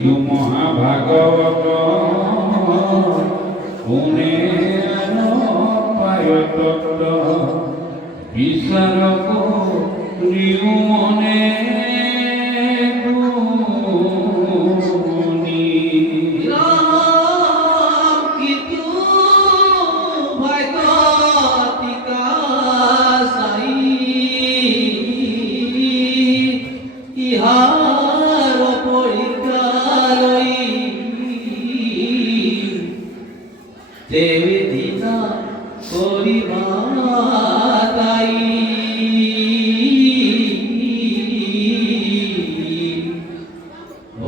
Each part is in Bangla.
মহাভাগবত কোনে পায় তত্ত্ব বিচারক মনে দেবিতা পরিবাতাই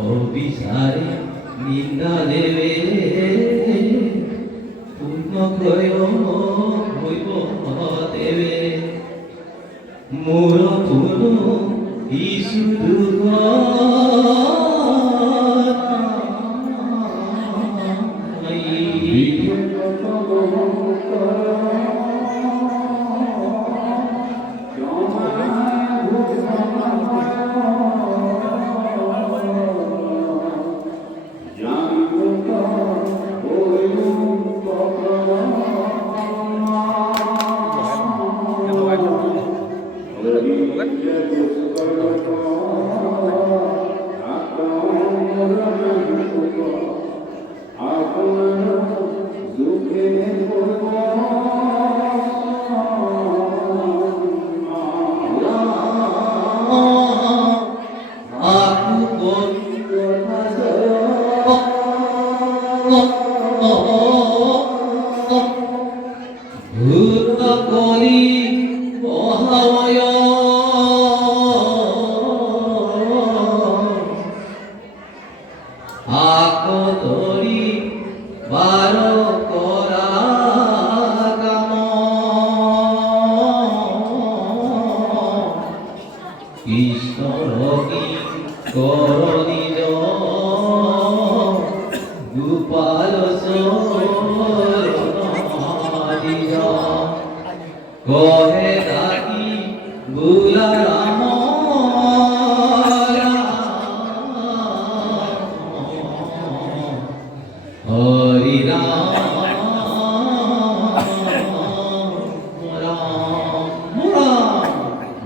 অবিচারে নিন্দা দেবে পুণ্যক্ষয় হইব দেবে মোর পুন ইসু দুঃখ আকতরি বার করা কাম ঈশ্বরী করণিজ গোপাল কহে ডাকি বুলা রাম হরি রাম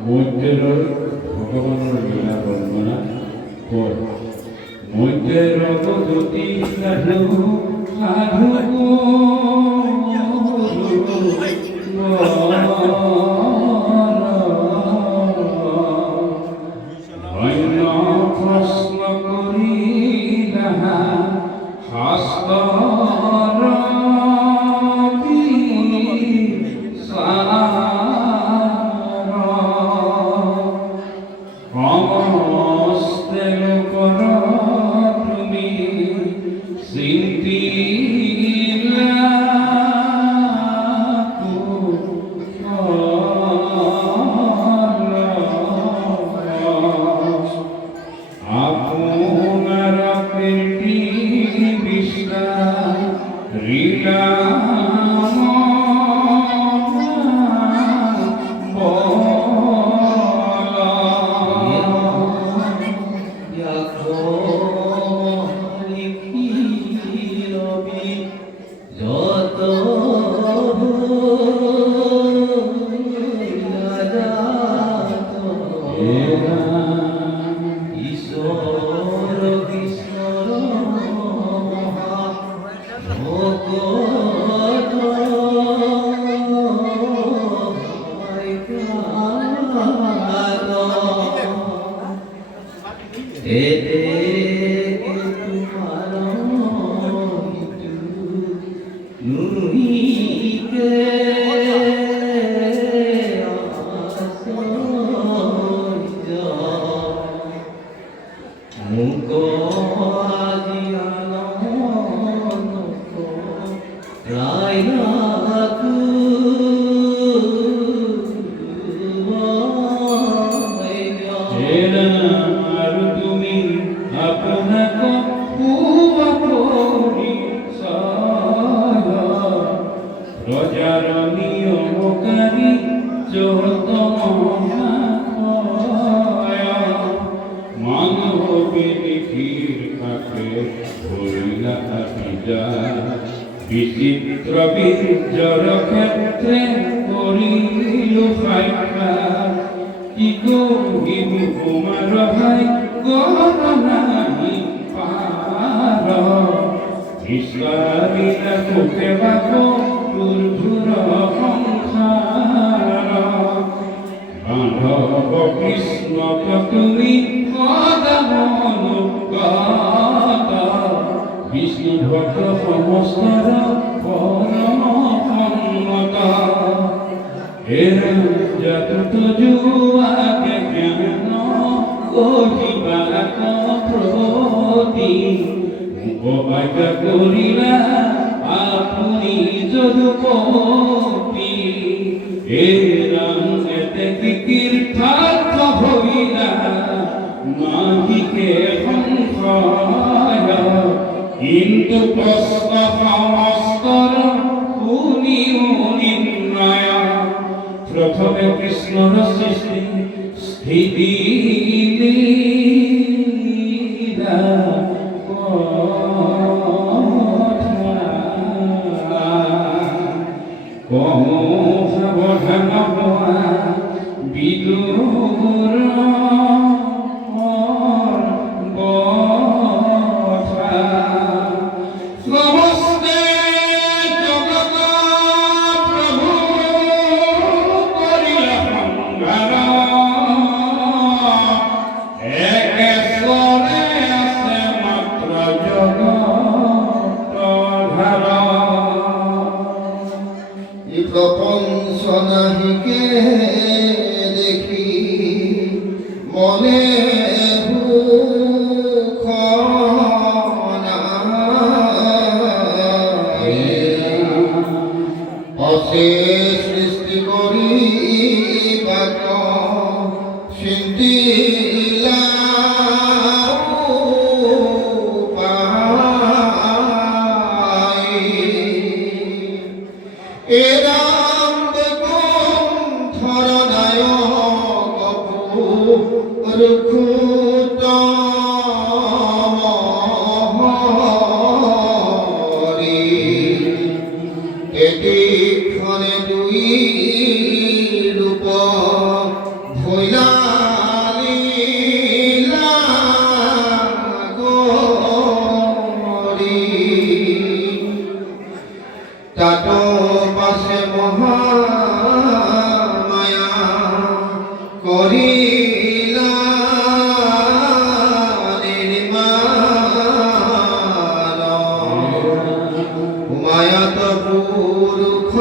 মধ্যের ভগবানের লীলা বর্ণনা কর মধ্যের পদ্ধতি সাধু সাধু প্রশ্ন করি হাস্ত তুমি হইলা পিতা বিচিত্র বীর্যর ক্ষেত্রে করিল ফাইকা কি কহিব কুমার ভাই গণনাহি পার বিস্তারিলা কোকে বাক দুর্ধুর সংসার বান্ধব কৃষ্ণ তুমি পদানুগত বিষ্ণু ভক্ত সমস্তর পরম সম্মত এরা যত যুয়াকে জ্ঞান কহিবাক প্রতি উপবাক্য করিলা আপনি যদুপতি এরা এতে কীর্থার্থ হইলা নাহিকে সংশয় কিন্তু প্রশ্ন সমস্তর শুনিও নির্ণয় প্রথমে কৃষ্ণর সৃষ্টি স্থিতি লীলা কহো সাবধান হওয়া বিদুর প্রপঞ্চ নাহিকে দেখি মনে অশেষ সৃষ্টি করি বাক সিন্তিলা এরাম বেগম ধরনায়ক রুক্ষুতম হরি এটি ক্ষণে দুই রূপ ভৈলা লীলা গরি তাত পাশে মহামায়া করিলা নির্মাণ মায়াত পুরুষ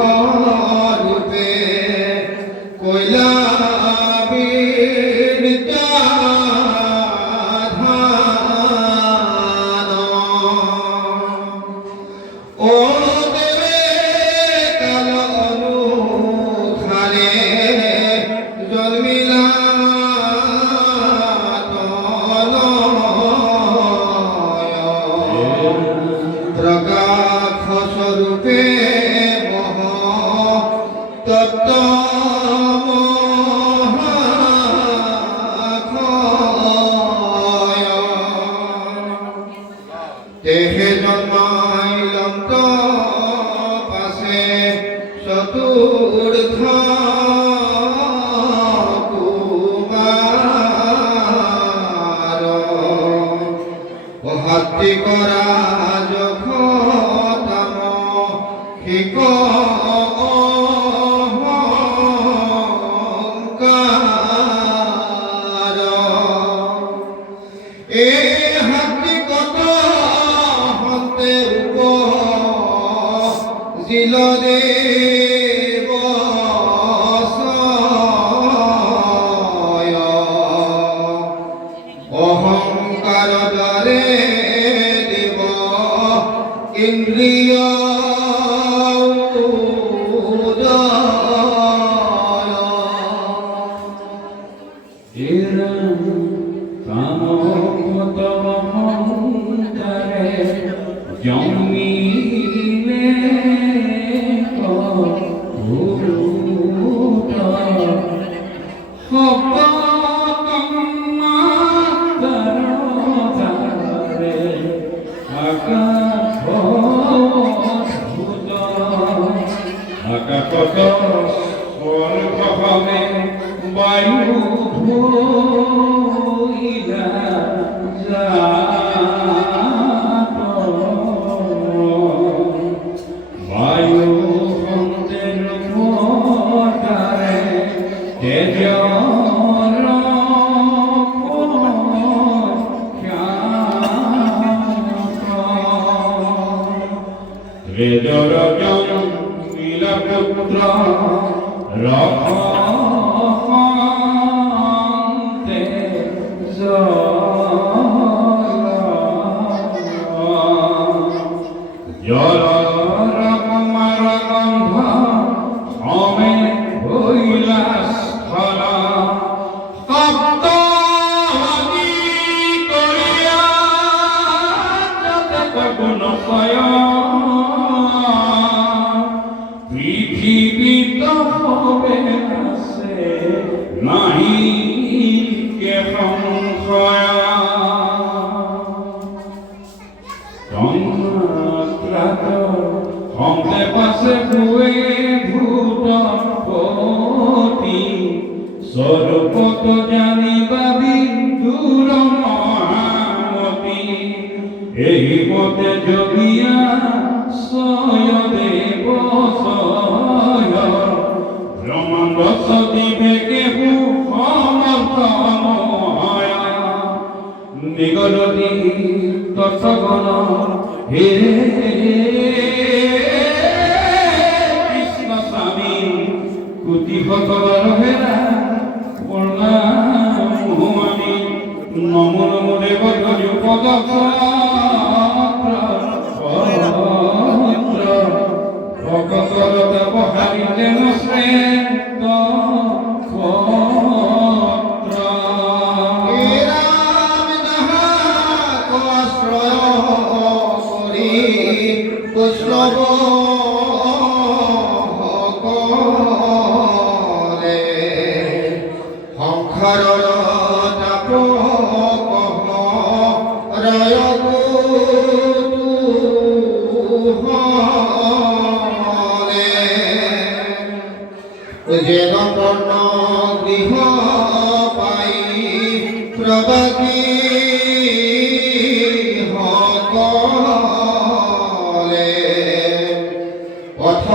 রূপে কইলা বিদ্যাধান ও প্রকাশ স্বরূপে মহ তত্ত্ব দেহে জন্মাইলন্ত পাশে চতুর্থ কুমার হাতি করা যখন হিক অহংকার এ হাতি কত হন্তে উপ জিল দেব অহংকার দ্বারে দেব ইন্দ্রিয় এরা কামত অহংকারে জন্মিলে ভূত আকাশত স্বর্গ হবে বায়ু ভূইলা যাত বায়ু সন্তের পতারে তেজর বেদর জন্মিলা পুত্র রক্ষন্তে জলর কুমার গন্ধ সমে হইলা স্থল তপ্ত হাতি করিয়া গুণ পৃথিবীত হবে আছে নাহি কে সংশয় হমতে পাশে ভুয়ে ভূত পতি স্বরূপত জানিবাবি দূর মহামতি এই পথে জমিয়া সয় দেব সয় ব্রহ্মাণ্ড সদিবে কেহু সমর্থ মহায়া নিগলতি তৎসগণ হে কৃষ্ণ স্বামী কুতি ভক্তর হেরা পূর্ণামি নমো নমো দেব পদ ভক্তর তপ হারিতে শ্রেষ্ঠ বৈষ্ণব সকলে সংসাৰৰ তাপ কহ ৰয় যেন বৰ্ণ গৃহ পাই প্ৰবাসী সকলে পথ